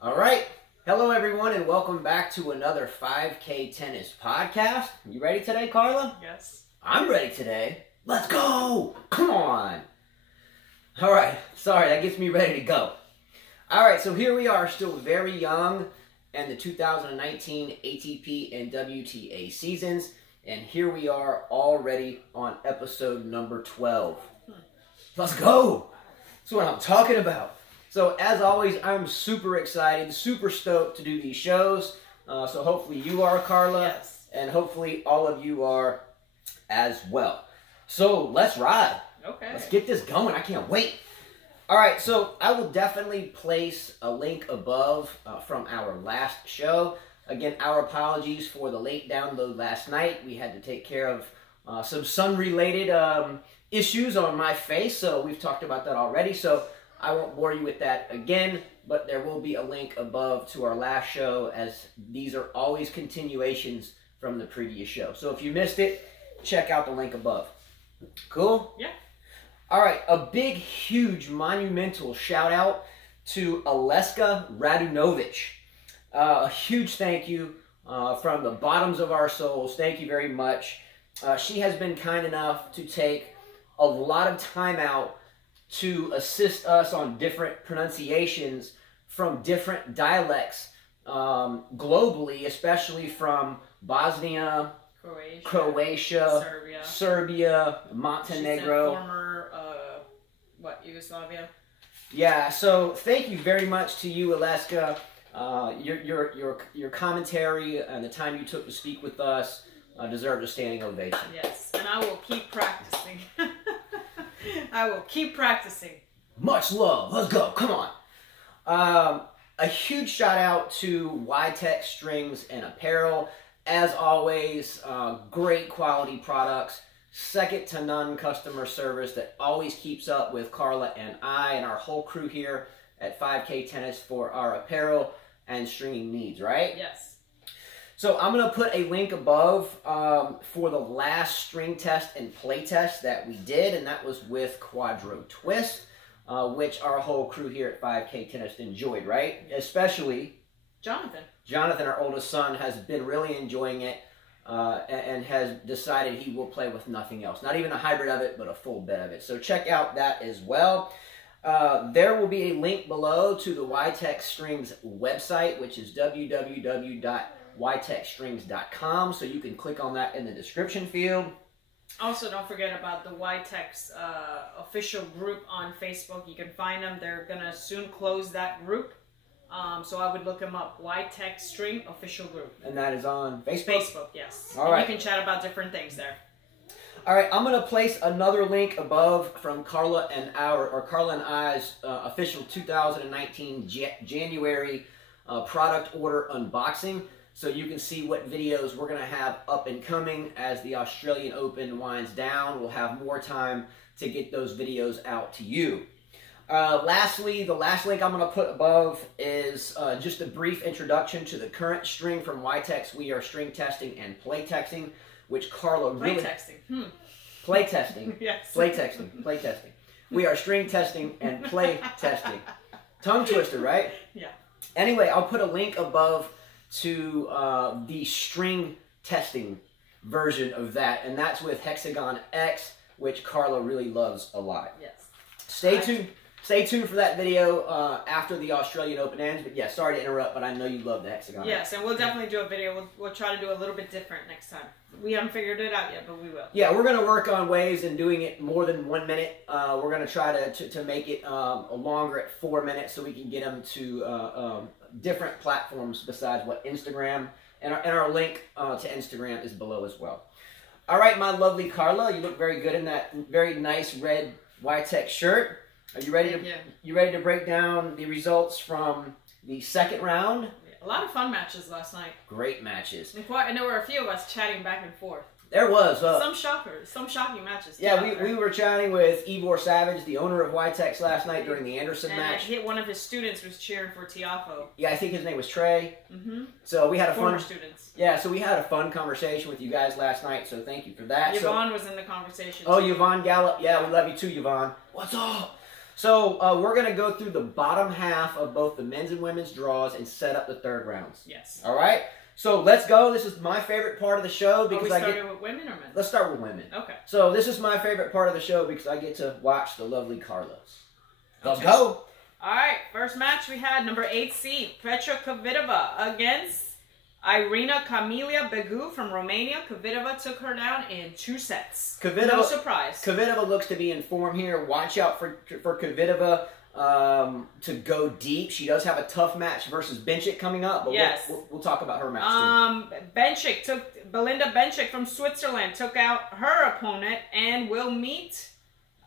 All right. Hello, everyone, and welcome back to another 5K Tennis podcast. You ready today, Carla? Yes. I'm ready today. Let's go. Come on. All right. Sorry, that gets me ready to go. All right, so here we are, still very young in the 2019 ATP and WTA seasons, and here we are already on episode number 12. Let's go. That's what I'm talking about. So as always, I'm super excited, super stoked to do these shows. So hopefully you are, Carla, Yes. and hopefully all of you are as well. So let's ride. Okay. Let's get this going. I can't wait. All right, so I will definitely place a link above from our last show. Again, our apologies for the late download last night. We had to take care of some sun-related issues on my face, so we've talked about that already. So I won't bore you with that again, but there will be a link above to our last show, as these are always continuations from the previous show. So if you missed it, check out the link above. Cool? Yeah. All right, a big, huge, monumental shout out to Aleska Radunovic. A huge thank you from the bottoms of our souls. Thank you very much. She has been kind enough to take a lot of time out to assist us on different pronunciations from different dialects globally, especially from Bosnia, Croatia, Serbia, Montenegro. She's a former, Yugoslavia? Yeah, so thank you very much to you, Aleska. Your commentary and the time you took to speak with us deserved a standing ovation. Yes, and I will keep practicing. I will keep practicing. Much love. Let's go. Come on. A huge shout out to YTEX Strings and Apparel. As always, great quality products. Second to none customer service that always keeps up with Carla and I and our whole crew here at 5K Tennis for our apparel and stringing needs, right? Yes. So I'm going to put a link above for the last string test and play test that we did, and that was with Quadro Twist, which our whole crew here at 5K Tennis enjoyed, right? Especially Jonathan. Jonathan, our oldest son, has been really enjoying it and has decided he will play with nothing else. Not even a hybrid of it, but a full bed of it. So check out that as well. There will be a link below to the YTEX Strings website, which is www.ytexstrings.com. So you can click on that in the description field. Also, don't forget about the YTEX official group on Facebook. You can find them. They're going to soon close that group. So I would look them up. YTEX String official group. And that is on Facebook? Facebook, yes. All right. You can chat about different things there. All right, I'm going to place another link above from Carla and I's official 2019 January product order unboxing. So you can see what videos we're going to have up and coming as the Australian Open winds down. We'll have more time to get those videos out to you. Lastly, the last link I'm going to put above is just a brief introduction to the current string from YTEX. We are string testing and play texting, which Carla really... Play texting. Play testing. Yes. Play texting. Play testing. We are string testing and play testing. Tongue twister, right? Yeah. Anyway, I'll put a link above to the string testing version of that, and that's with Hexagon X, which Carla really loves a lot. Yes. Stay tuned. Stay tuned for that video after the Australian Open ends. But yeah, sorry to interrupt, but I know you love the Hexagon. Yes, and we'll definitely do a video. We'll try to do a little bit different next time. We haven't figured it out yet, but we will. Yeah, we're going to work on ways in doing it more than 1 minute. We're going to try to make it longer at 4 minutes so we can get them to different platforms besides Instagram. And our link to Instagram is below as well. All right, my lovely Carla, you look very good in that very nice red YTEX shirt. Are you ready you ready to break down the results from the second round? A lot of fun matches last night. Great matches. And there were a few of us chatting back and forth. There was. Some shocking matches. Yeah, we were chatting with Ivor Savage, the owner of YTEX, last night during the Anderson match. And one of his students was cheering for Tiafoe. Yeah, I think his name was Trey. Mm-hmm. So we had a Former students. Yeah, so we had a fun conversation with you guys last night, so thank you for that. Yvonne was in the conversation, Oh, too. Yvonne Gallup. Yeah, we love you too, Yvonne. What's up? So we're going to go through the bottom half of both the men's and women's draws and set up the third rounds. Yes. All right? So let's go. This is my favorite part of the show because Are we starting with women or men? Let's start with women. Okay. So this is my favorite part of the show because I get to watch the lovely Carlos. Let's Okay. go. All right. First match we had number 8 seed Petra Kvitova against Irina Camelia Begu from Romania. Kvitova took her down in 2 sets. No surprise. Kvitova looks to be in form here. Watch out for Kvitova to go deep. She does have a tough match versus Bencic coming up, but yes. we'll talk about her match too. Belinda Bencic from Switzerland took out her opponent and will meet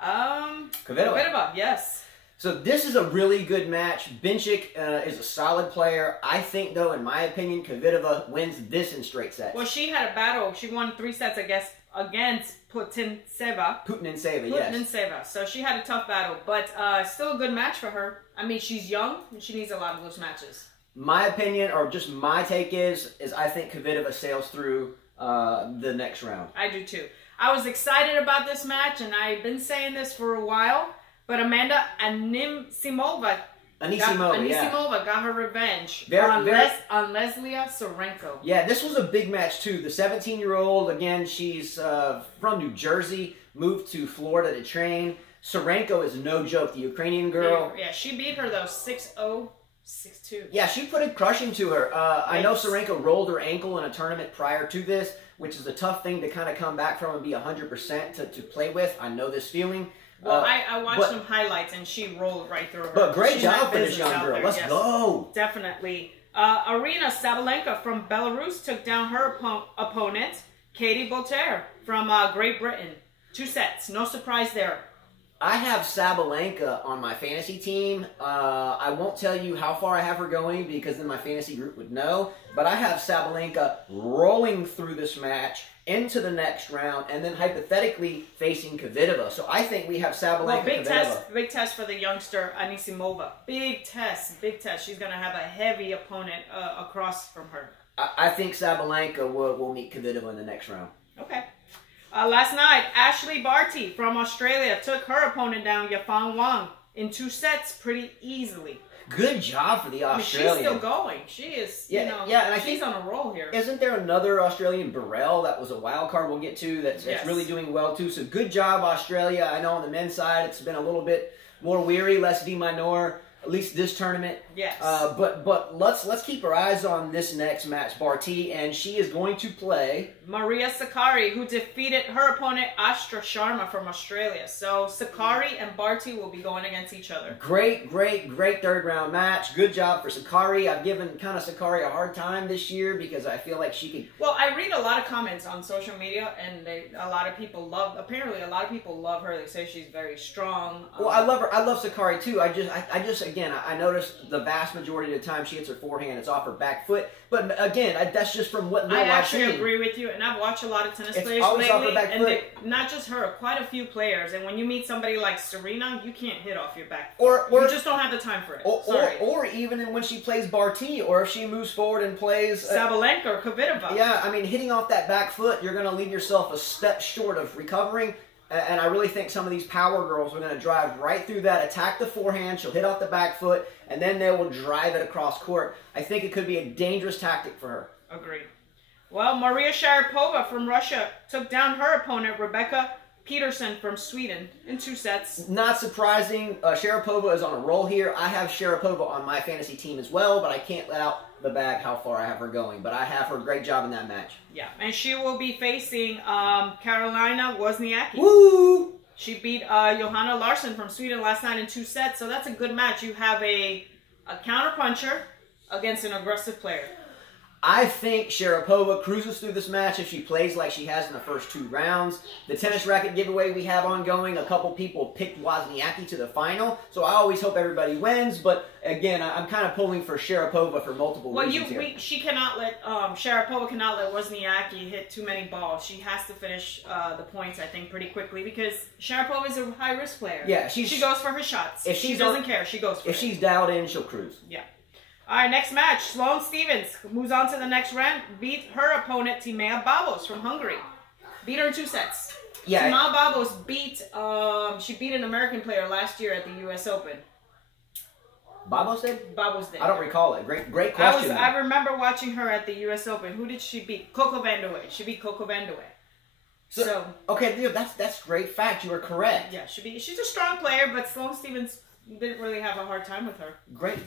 Kvitova. Yes. So this is a really good match. Bencic is a solid player. I think, though, in my opinion, Kvitova wins this in straight sets. Well, she had a battle. She won 3 sets, I guess, against Putintseva. Yes. So she had a tough battle, but still a good match for her. I mean, she's young, and she needs a lot of those matches. My opinion, or just my take is I think Kvitova sails through the next round. I do, too. I was excited about this match, and I've been saying this for a while. But Amanda Anisimova got her revenge on Leslia Sorenko. Yeah, this was a big match, too. The 17-year-old, again, she's from New Jersey, moved to Florida to train. Sorenko is no joke, the Ukrainian girl. Yeah, she beat her, though, 6-0, 6-2. Yeah, she put it crushing to her. I know Sorenko rolled her ankle in a tournament prior to this, which is a tough thing to kind of come back from and be 100% to play with. I know this feeling. Well, I watched some highlight, and she rolled right through her. But great job for this young girl. Let's go. Definitely. Arina Sabalenka from Belarus took down her opponent, Katie Bolter from Great Britain. 2 sets. No surprise there. I have Sabalenka on my fantasy team. I won't tell you how far I have her going because then my fantasy group would know. But I have Sabalenka rolling through this match into the next round and then hypothetically facing Kvitova. So I think we have Sabalenka big test for the youngster Anisimova. Big test. She's going to have a heavy opponent across from her. I think Sabalenka will meet Kvitova in the next round. Okay. Last night, Ashley Barty from Australia took her opponent down, Yafan Wang, in 2 sets pretty easily. Good job for the Australian. She's still going. She is, and I think she's on a roll here. Isn't there another Australian, Burrell, that was a wild card we'll get to, that's really doing well too? So good job, Australia. I know on the men's side it's been a little bit more weary, less D minor, at least this tournament. Yes. But let's keep our eyes on this next match, Barty, and she is going to play Maria Sakkari, who defeated her opponent Astra Sharma from Australia. So Sakkari and Barty will be going against each other. Great third round match. Good job for Sakkari. I've given kind of Sakkari a hard time this year because I feel like she could. Well, I read a lot of comments on social media, and a lot of people love her. They say she's very strong. Well, I love her. I love Sakkari too. I noticed the vast majority of the time she hits her forehand, it's off her back foot. But again, that's just from what little I've seen. I actually agree with you, and I've watched a lot of tennis players always lately, off her back foot. Not just her, quite a few players. And when you meet somebody like Serena, you can't hit off your back foot. You just don't have the time for it. Or even when she plays Barty, or if she moves forward and plays Sabalenka or Kvitova. Yeah, I mean, hitting off that back foot, you're going to leave yourself a step short of recovering. And I really think some of these power girls are going to drive right through that, attack the forehand, she'll hit off the back foot, and then they will drive it across court. I think it could be a dangerous tactic for her. Agreed. Well, Maria Sharapova from Russia took down her opponent, Rebecca Peterson from Sweden, in 2 sets. Not surprising. Sharapova is on a roll here. I have Sharapova on my fantasy team as well, but I can't let out the bag how far I have her going. But I have her great job in that match. Yeah, and she will be facing Carolina Wozniacki. Woo! She beat Johanna Larsson from Sweden last night in 2 sets, so that's a good match. You have a counterpuncher against an aggressive player. I think Sharapova cruises through this match if she plays like she has in the first 2 rounds. The tennis racket giveaway we have ongoing, a couple people picked Wozniacki to the final, so I always hope everybody wins, but again, I'm kind of pulling for Sharapova for multiple reasons here. She cannot let, Sharapova cannot let Wozniacki hit too many balls. She has to finish the points, I think, pretty quickly, because Sharapova is a high-risk player. Yeah, she goes for her shots. If she doesn't care, she goes for it. If she's dialed in, she'll cruise. Yeah. All right, next match. Sloane Stephens moves on to the next round. Beat her opponent, Timea Babos from Hungary. Beat her in 2 sets. Yeah. Simone Biles beat, she beat an American player last year at the U.S. Open. Babos did? Babos did. I don't recall it. Great question. I remember watching her at the U.S. Open. Who did she beat? Coco Vandeweghe. She beat Coco Vandeweghe. So okay, dude, that's great fact. You are correct. Yeah, she's a strong player, but Sloane Stephens didn't really have a hard time with her. Great.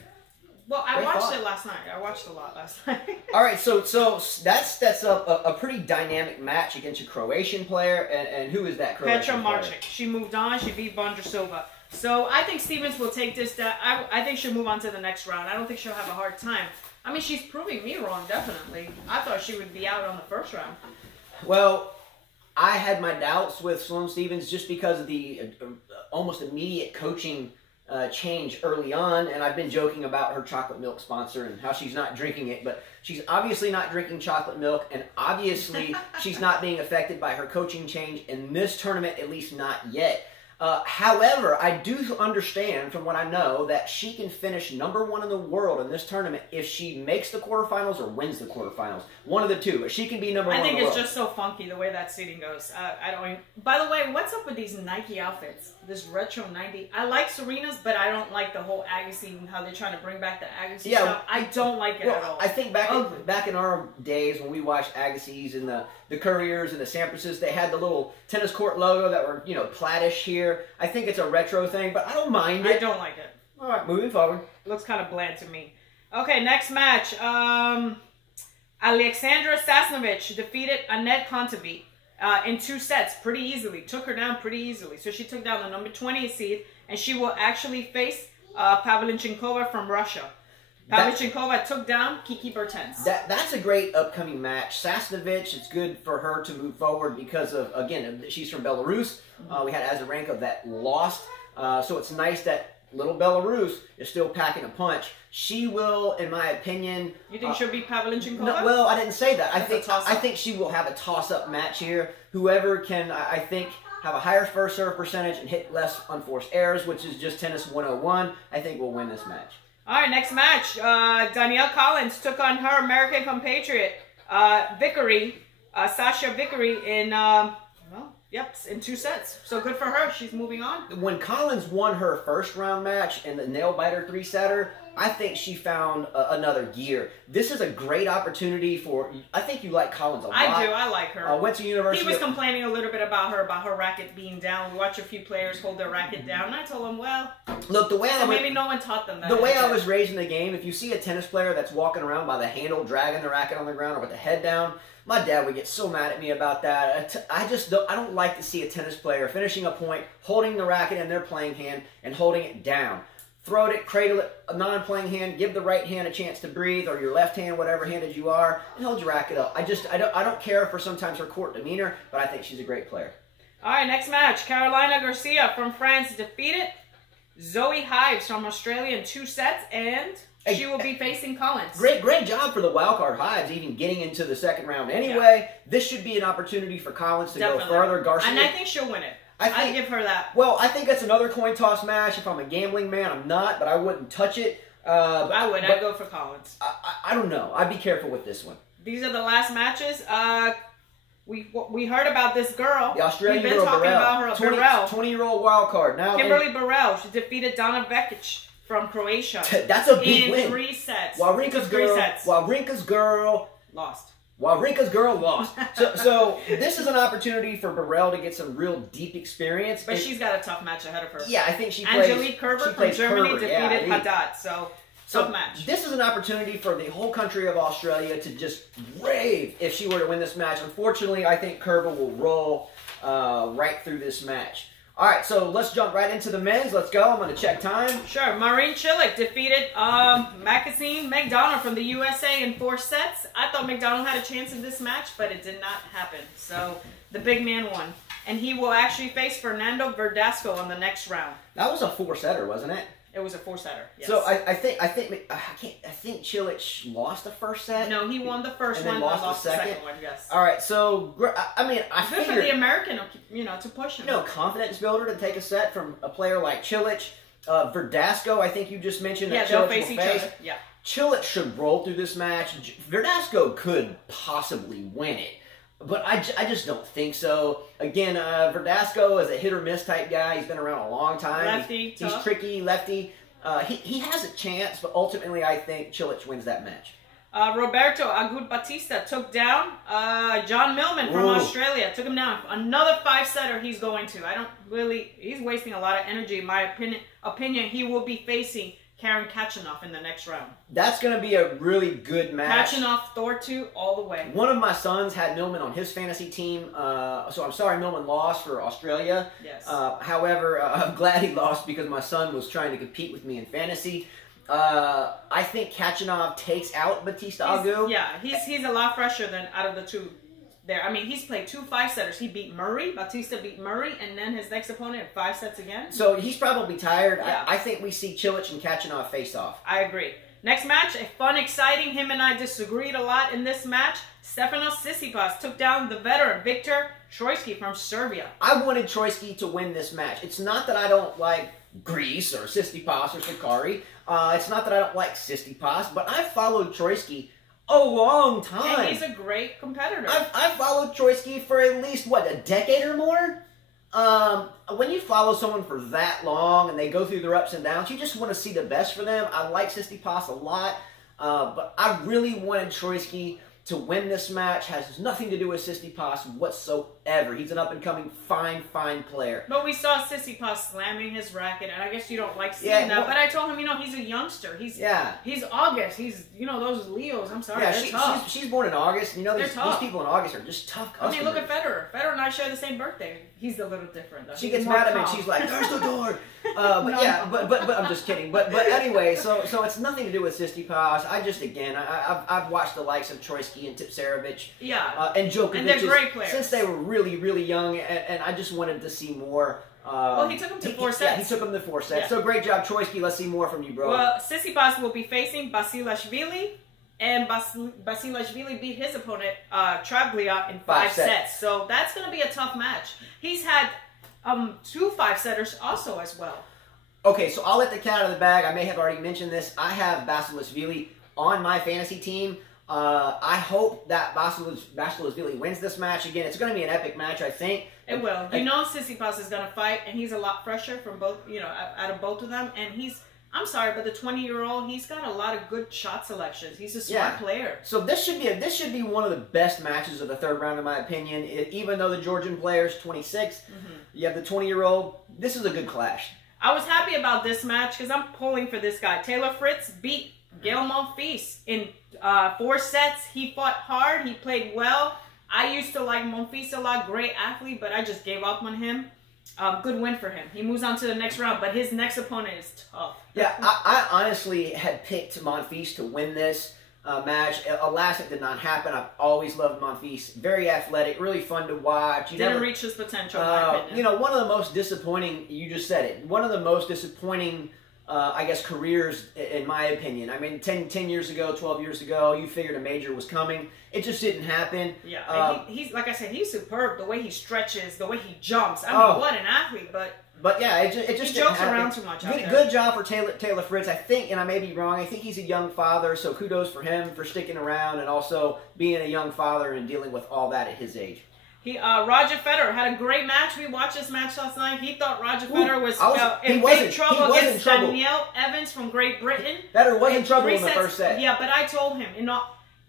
Well, I watched it last night. I watched a lot last night. All right, so that sets up a pretty dynamic match against a Croatian player, and who is that Croatian Petra player? Marčić. She moved on. She beat Bondrasova. So I think Stephens will take this. I think she'll move on to the next round. I don't think she'll have a hard time. I mean, she's proving me wrong, definitely. I thought she would be out on the first round. Well, I had my doubts with Sloane Stephens just because of the almost immediate coaching change early on, and I've been joking about her chocolate milk sponsor and how she's not drinking it, but she's obviously not drinking chocolate milk, and obviously she's not being affected by her coaching change in this tournament, at least not yet. However, I do understand from what I know that she can finish #1 in the world in this tournament if she makes the quarterfinals or wins the quarterfinals. One of the two, but she can be #1 in the world. I think it's just so funky the way that seating goes. I don't even... By the way, what's up with these Nike outfits? This retro 90. I like Serena's, but I don't like the whole Agassi and how they're trying to bring back the Agassi stuff. I don't like it at all. I think back in our days when we watched Agassi's and the Couriers and the Sampras's, they had the little tennis court logo that were, plattish here. I think it's a retro thing, but I don't mind it. I don't like it. All right, moving forward. Looks kind of bland to me. Okay, next match. Alexandra Sasnovich defeated Annette Kontaveit in 2 sets pretty easily. Took her down pretty easily. So she took down the #20 seed, and she will actually face Pavlyuchenkova from Russia. Pavlyuchenkova took down Kiki Bertens. That's a great upcoming match. Sasnovich, it's good for her to move forward because of, again, she's from Belarus. We had Azarenka that lost. So it's nice that little Belarus is still packing a punch. She will, in my opinion... You think she'll beat Pavlyuchenkova? No, well, I didn't say that. I think she will have a toss-up match here. Whoever can, I think, have a higher first serve percentage and hit less unforced errors, which is just tennis 101, I think will win this match. All right, next match. Danielle Collins took on her American compatriot, Vickery, Sasha Vickery, in... in 2 sets. So good for her. She's moving on. When Collins won her first round match in the nail-biter 3-setter, I think she found another gear. This is a great opportunity for... I think you like Collins a lot. I do. I like her. Went to university... He was complaining a little bit about her racket being down. We watched a few players hold their racket down, and I told him, well... Look, the way maybe no one taught them that. The way I was raised in the game, if you see a tennis player that's walking around by the handle, dragging the racket on the ground, or with the head down... My dad would get so mad at me about that. I don't like to see a tennis player finishing a point, holding the racket in their playing hand, and holding it down. Throw it, cradle it, a non-playing hand, give the right hand a chance to breathe, or your left hand, whatever handed you are, and hold your racket up. I don't care for sometimes her court demeanor, but I think she's a great player. All right, next match. Carolina Garcia from France defeated Zoe Hives from Australia in 2 sets, and... She will be facing Collins. Great job for the wildcard Hives, even getting into the second round anyway. Yeah. This should be an opportunity for Collins to go further. Garcia, and I think she'll win it. I give her that. Well, I think that's another coin toss match. If I'm a gambling man, I'm not, but I wouldn't touch it. I would. I'd go for Collins. I don't know. I'd be careful with this one. These are the last matches. We heard about this girl. The Australian girl. We've been talking about her. 20-year-old wild card. Now Kimberly Burrell. She defeated Donna Vekic from Croatia. That's a big win. In 3 sets. Wawrinka's girl lost. So this is an opportunity for Burrell to get some real deep experience. But she's got a tough match ahead of her. Yeah, I think she plays... Angelique Kerber from Germany defeated Haddad. So tough match. This is an opportunity for the whole country of Australia to just rave if she were to win this match. Unfortunately, I think Kerber will roll right through this match. All right, so let's jump right into the men's. Let's go. I'm going to check time. Sure. Maureen Cilic defeated Maxine McDonald from the USA in 4 sets. I thought McDonald had a chance in this match, but it did not happen. So the big man won. And he will actually face Fernando Verdasco on the next round. That was a 4-setter, wasn't it? It was a 4-setter. Yes. So I think Cilic lost the first set. No, he won the first one and lost the second one. Yes. All right. So I mean, I good for the American, to push him. Confidence builder to take a set from a player like Cilic. Verdasco, I think you just mentioned. Yeah, that they'll face each other. Yeah. Cilic should roll through this match. Verdasco could possibly win it. But I just don't think so. Again, Verdasco is a hit or miss type guy. He's been around a long time. Lefty, he's tricky, lefty. He has a chance, but ultimately I think Cilic wins that match. Roberto Agut Batista took down John Millman from Australia. Took him down. Another 5-setter he's going to. He's wasting a lot of energy. In my opinion, he will be facing Karen Kachanov in the next round. That's going to be a really good match. Kachanov, Thortu, all the way. One of my sons had Millman on his fantasy team, so I'm sorry Millman lost for Australia. Yes. However, I'm glad he lost because my son was trying to compete with me in fantasy. I think Kachanov takes out Batista Agut. Yeah, he's a lot fresher than out of the two there. I mean, he's played 2 5-setters. He beat Murray. Batista beat Murray, and then his next opponent 5 sets again. So he's probably tired. Yeah. I think we see Cilic and Kachanov face off. I agree. Next match, a fun, exciting. Him and I disagreed a lot in this match. Stefanos Tsitsipas took down the veteran Viktor Troicki from Serbia. I wanted Troicki to win this match. It's not that I don't like Greece or Tsitsipas or Sakari. It's not that I don't like Tsitsipas, but I've followed Troicki a long time. And he's a great competitor. I've followed Troicki for at least, what, a decade or more? When you follow someone for that long and they go through their ups and downs, you just want to see the best for them. I like Tsitsipas a lot, but I really wanted Troicki to win this match. Has nothing to do with Tsitsipas whatsoever. He's an up-and-coming, fine player. But we saw Tsitsipas slamming his racket, and I guess you don't like seeing that. But I told him, he's a youngster. He's August. He's, those Leos. I'm sorry, they're tough. She's born in August. These people in August are just tough customers. I mean, look at Federer. Federer and I share the same birthday. He's a little different, though. She gets mad at me and she's like, "There's the door." But I'm just kidding. But anyway, so it's nothing to do with Tsitsipas. I've watched the likes of Troicki and Tipsarevic, and Djokovic, and they're great players since they were really young, and I just wanted to see more. Well, he took him to 4 sets. Yeah, he took him to 4 sets. Yeah. So great job, Troicki. Let's see more from you, bro. Well, Tsitsipas will be facing Basilashvili, and Basilashvili beat his opponent, Travaglia, in 5 sets. So that's going to be a tough match. He's had 2 5-setters also as well. Okay, so I'll let the cat out of the bag. I may have already mentioned this. I have Basilashvili on my fantasy team. I hope that Basilashvili wins this match. Again, it's going to be an epic match, I think. It will. Tsitsipas is going to fight, and he's a lot fresher from both, out of both of them. And I'm sorry, but the 20-year-old, he's got a lot of good shot selections. He's a smart player. So this should be one of the best matches of the 3rd round, in my opinion. Even though the Georgian player's 26, you have the 20-year-old. This is a good clash. I was happy about this match because I'm pulling for this guy. Taylor Fritz beat Gael Monfils in 4 sets. He fought hard. He played well. I used to like Monfils a lot. Great athlete, but I just gave up on him. Good win for him. He moves on to the next round, but his next opponent is tough. Yeah, I honestly had picked Monfils to win this match. Alas, it did not happen. I've always loved Monfils. Very athletic, really fun to watch. Didn't reach his potential, in my opinion. One of the most disappointing, you just said it, one of the most disappointing careers, in my opinion. I mean, 10 years ago, 12 years ago, you figured a major was coming. It just didn't happen. Yeah, he's like I said, he's superb. The way he stretches, the way he jumps. I mean, what an athlete, But yeah, it just he jokes around too much. Good job for Taylor Fritz. I think, and I may be wrong, I think he's a young father, so kudos for him for sticking around and also being a young father and dealing with all that at his age. Roger Federer had a great match. We watched this match last night. He thought Roger Federer was in big trouble against Danielle Evans from Great Britain. Federer was in trouble in the first set. Yeah, but I told him,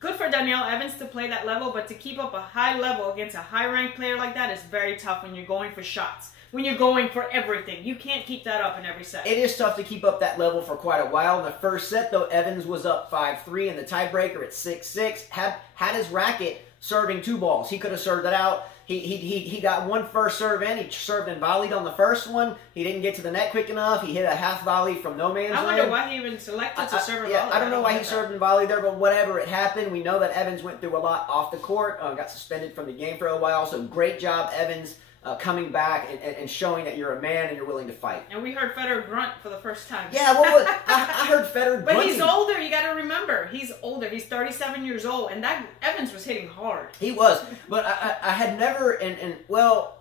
good for Danielle Evans to play that level, but to keep up a high level against a high-ranked player like that is very tough when you're going for shots. When you're going for everything. You can't keep that up in every set. It is tough to keep up that level for quite a while. In the first set, though, Evans was up 5-3 in the tiebreaker at 6-6. Had his racket serving 2 balls. He could have served it out. He got one first serve in. He served and volleyed on the first one. He didn't get to the net quick enough. He hit a half volley from no man's land. I wonder why he even selected to serve and volley. I don't know why he served and volleyed there, but whatever, it happened. We know that Evans went through a lot off the court. Got suspended from the game for a while. So great job, Evans. Coming back and showing that you're a man and you're willing to fight. And we heard Federer grunt for the first time. Yeah, well, I heard Federer grunting. But he's older, you got to remember. He's older. He's 37 years old, and that Evans was hitting hard. He was, but I had never, well...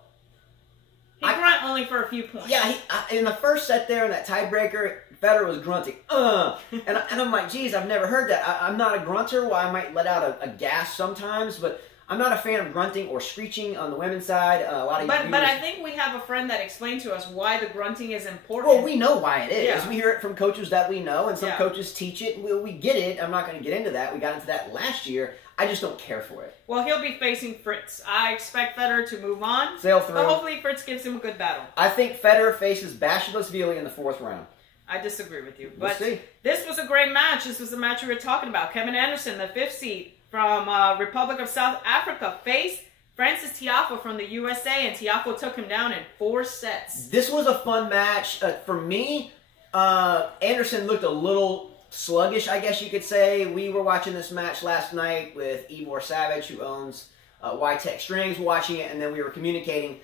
He grunt only for a few points. Yeah, in the first set there, in that tiebreaker, Federer was grunting, and I'm like, geez, I've never heard that. I'm not a grunter. Well, I might let out a gasp sometimes, but I'm not a fan of grunting or screeching on the women's side. A lot of but I think we have a friend that explained to us why the grunting is important. Well, we know why it is. Yeah. We hear it from coaches that we know, and some Yeah. coaches teach it. We get it. I'm not going to get into that. We got into that last year. I just don't care for it. Well, he'll be facing Fritz. I expect Federer to move on. Sail through. But hopefully Fritz gives him a good battle. I think Federer faces Basilashvili in the 4th round. I disagree with you. We'll But see. this was a great match. This was the match we were talking about. Kevin Anderson, the 5th seed from Republic of South Africa, faced Francis Tiafoe from the USA, and Tiafoe took him down in 4 sets. This was a fun match. For me, Anderson looked a little sluggish, I guess you could say. We were watching this match last night with Ivor Savage, who owns YTEX Strings, watching it, and then we were communicating.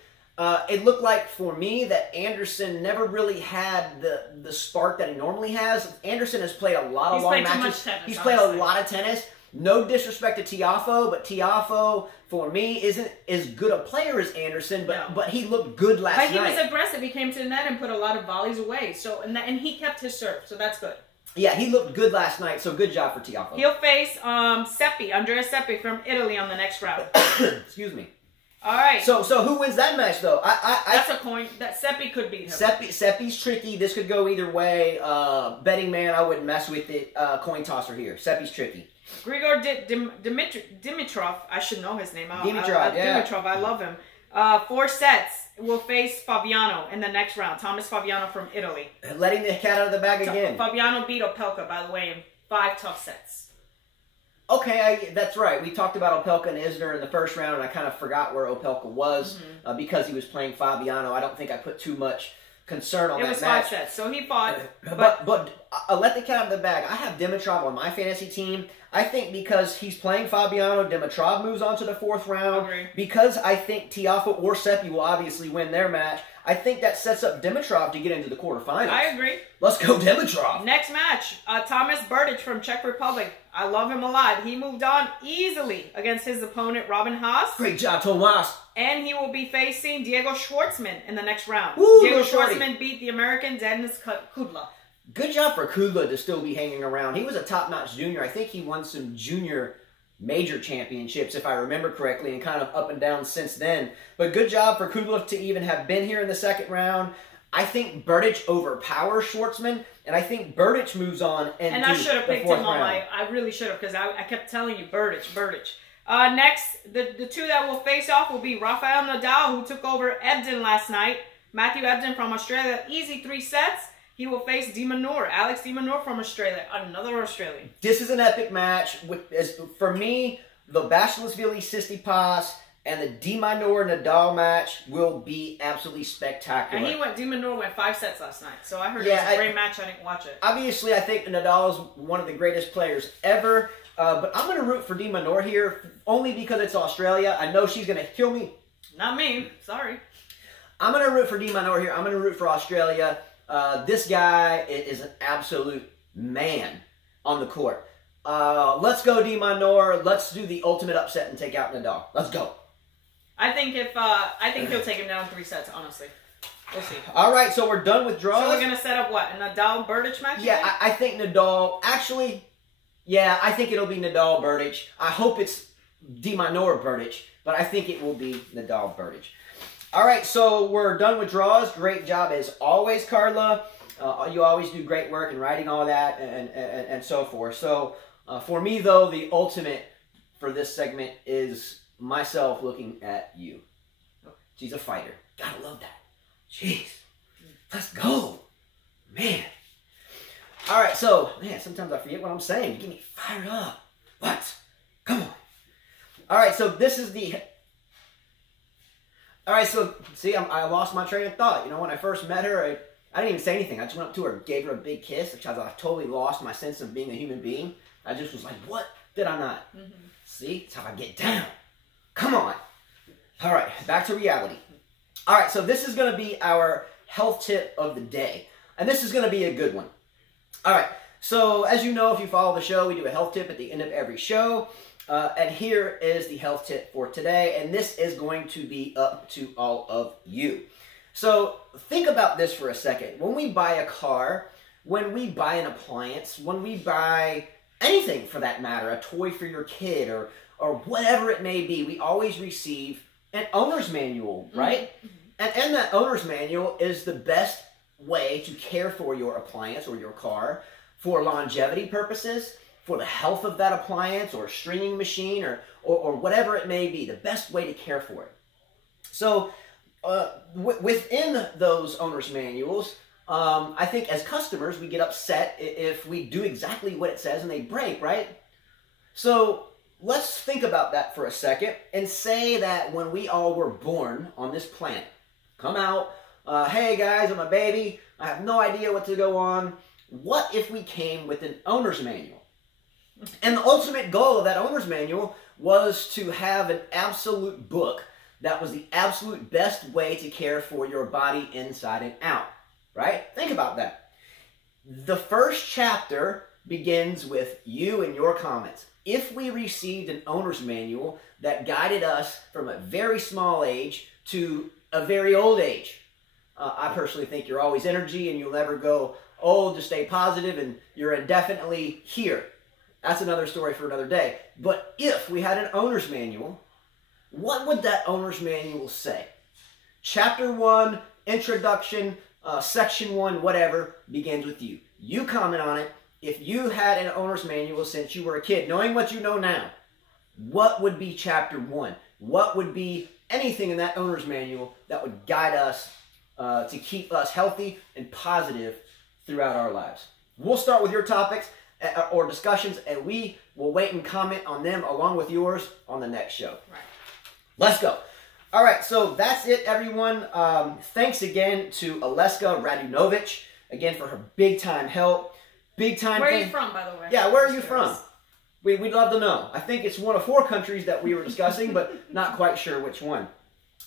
It looked like, for me, that Anderson never really had the spark that he normally has. Anderson has played a lot of long matches. He's played too much tennis. He's played a lot of tennis. No disrespect to Tiafoe, but Tiafoe, for me, isn't as good a player as Anderson, but he looked good last night. But he was aggressive. He came to the net and put a lot of volleys away. So and he kept his serve, so that's good. Yeah, he looked good last night, so good job for Tiafoe. He'll face Andrea Seppi from Italy on the next round. Excuse me. All right. So who wins that match, though? That's a coin. That Seppi could beat him. Seppi's tricky. This could go either way. Betting man, I wouldn't mess with it. Coin tosser here. Seppi's tricky. Grigor Dimitrov, I should know his name. Dimitrov, I love him. 4 sets will face Fabiano in the next round. Thomas Fabiano from Italy. Letting the cat out of the bag again. Fabiano beat Opelka, by the way, in 5 tough sets. Okay, that's right. We talked about Opelka and Isner in the first round, and I kind of forgot where Opelka was because he was playing Fabiano. I don't think I put too much concern on that match. It was 5 sets, so he fought. But let the cat out of the bag. I have Dimitrov on my fantasy team. I think because he's playing Fabiano, Dimitrov moves on to the 4th round. Agree. Because I think Tiafoe or Seppi will obviously win their match, I think that sets up Dimitrov to get into the quarterfinals. I agree. Let's go Dimitrov. Next match, Thomas Berdych from Czech Republic. I love him a lot. He moved on easily against his opponent, Robin Haas. Great job, Tomas. And he will be facing Diego Schwartzman in the next round. Woo, Diego shorty. Schwartzman beat the American Dennis Kudla. Good job for Kudla to still be hanging around. He was a top-notch junior. I think he won some junior major championships, if I remember correctly, and kind of up and down since then. But good job for Kudla to even have been here in the 2nd round. I think Berdych overpowers Schwartzman, and I think Berdych moves on and I should have picked him on my... I really should have, because I kept telling you, Berdych. Next, the 2 that will face off will be Rafael Nadal, who took over Ebden last night. Matthew Ebden from Australia, easy 3 sets. He will face Alex de Minaur from Australia, another Australian. This is an epic match. For me, the Basilashvili-Tsitsipas and the de Minaur Nadal match will be absolutely spectacular. And de Minaur went 5 sets last night, so I heard it was a great match. I didn't watch it. Obviously, I think Nadal is one of the greatest players ever, but I'm going to root for de Minaur here only because it's Australia. I know she's going to kill me. Not me. Sorry. I'm going to root for de Minaur here. I'm going to root for Australia. This guy is an absolute man on the court. Let's go, de Minaur. Let's do the ultimate upset and take out Nadal. Let's go. I think he'll take him down 3 sets, honestly. We'll see. All right, so we're done with draws. So we're going to set up what? A Nadal-Berdych match? Yeah, I think Nadal... Actually, yeah, I think it'll be Nadal-Berdych. I hope it's de Minaur-Berdych, but I think it will be Nadal-Berdych. All right, so we're done with draws. Great job as always, Carla. You always do great work in writing all that and so forth. So for me, though, the ultimate for this segment is myself looking at you. She's a fighter. Gotta love that. Jeez. Let's go. Man. All right, so, man, sometimes I forget what I'm saying. You get me fired up. What? Come on. All right, so this is the... All right, so, see, I lost my train of thought. You know, when I first met her, I didn't even say anything. I just went up to her, gave her a big kiss, because I totally lost my sense of being a human being. I just was like, what did I not? Mm-hmm. See? That's how I get down. Come on. All right, back to reality. All right, so this is going to be our health tip of the day. And this is going to be a good one. All right, so as you know, if you follow the show, we do a health tip at the end of every show. And here is the health tip for today. And this is going to be up to all of you. So think about this for a second. When we buy a car, when we buy an appliance, when we buy anything for that matter, a toy for your kid or or whatever it may be, we always receive an owner's manual, right? And in that owner's manual is the best way to care for your appliance or your car for longevity purposes, for the health of that appliance or stringing machine or whatever it may be, the best way to care for it. So within those owner's manuals, I think as customers, we get upset if we do exactly what it says and they break, right? So let's think about that for a second and say that when we all were born on this planet, come out, hey guys, I'm a baby, I have no idea what to go on. What if we came with an owner's manual? And the ultimate goal of that owner's manual was to have an absolute book that was the absolute best way to care for your body inside and out, right? Think about that. The first chapter begins with you and your comments. If we received an owner's manual that guided us from a very small age to a very old age, I personally think you're always energy and you'll never go old, to stay positive, and you're indefinitely here. That's another story for another day. But if we had an owner's manual, what would that owner's manual say? Chapter 1, introduction, section 1, whatever, begins with you. You comment on it. If you had an owner's manual since you were a kid, knowing what you know now, what would be chapter 1? What would be anything in that owner's manual that would guide us to keep us healthy and positive throughout our lives? We'll start with your topics or discussions, and we will wait and comment on them along with yours on the next show. Right. Let's go. All right, so that's it, everyone. Thanks again to Aleska Radunovich, again, for her big-time help. Big-time. Where are you from, by the way? Yeah, where are you from? We'd love to know. I think it's one of 4 countries that we were discussing, but not quite sure which one.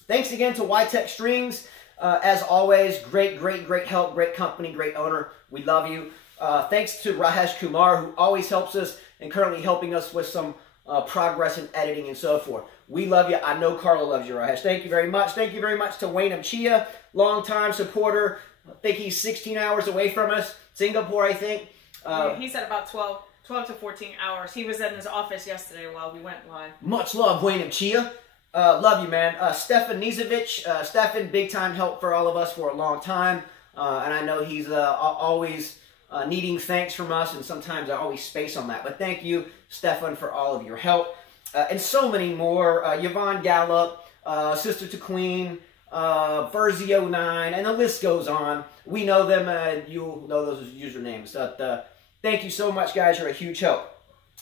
Thanks again to YTEX Strings. As always, great help, great company, great owner. We love you. Thanks to Rajesh Kumar, who always helps us and currently helping us with some progress in editing and so forth. We love you. I know Carla loves you, Rajesh. Thank you very much. Thank you very much to Wayne Chia, longtime supporter. I think he's 16 hours away from us. Singapore, I think. He's at about 12 to 14 hours. He was in his office yesterday while we went live. Much love, Wayne Chia. Love you, man. Stefan Nizovic. Stefan, big time help for all of us for a long time. And I know he's always needing thanks from us, and sometimes I always space on that. But thank you, Stefan, for all of your help. And so many more. Yvonne Gallup, Sister to Queen, Verzio9, and the list goes on. We know them, and you'll know those usernames. But, thank you so much, guys. You're a huge help.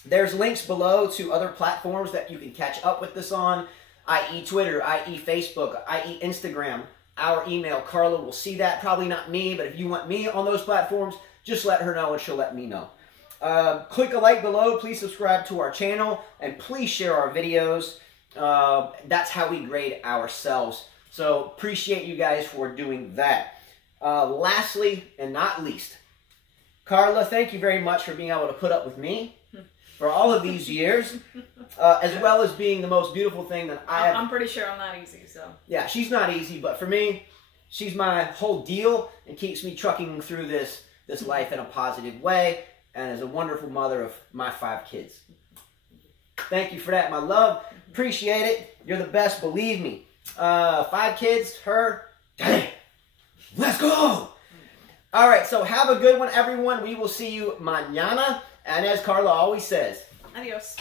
There's links below to other platforms that you can catch up with this on, i.e. Twitter, i.e. Facebook, i.e. Instagram. Our email, Carla will see that. Probably not me, but if you want me on those platforms, just let her know and she'll let me know. Click a like below. Please subscribe to our channel, and please share our videos. That's how we grade ourselves. So appreciate you guys for doing that. Lastly, and not least, Carla, thank you very much for being able to put up with me for all of these years, as well as being the most beautiful thing that I have. I'm pretty sure I'm not easy, so. Yeah, she's not easy, but for me, she's my whole deal and keeps me trucking through this life in a positive way, and is a wonderful mother of my 5 kids. Thank you for that, my love. Appreciate it. You're the best, believe me. 5 kids, her, dang. Let's go! All right, so have a good one, everyone. We will see you mañana. And as Carla always says, Adios.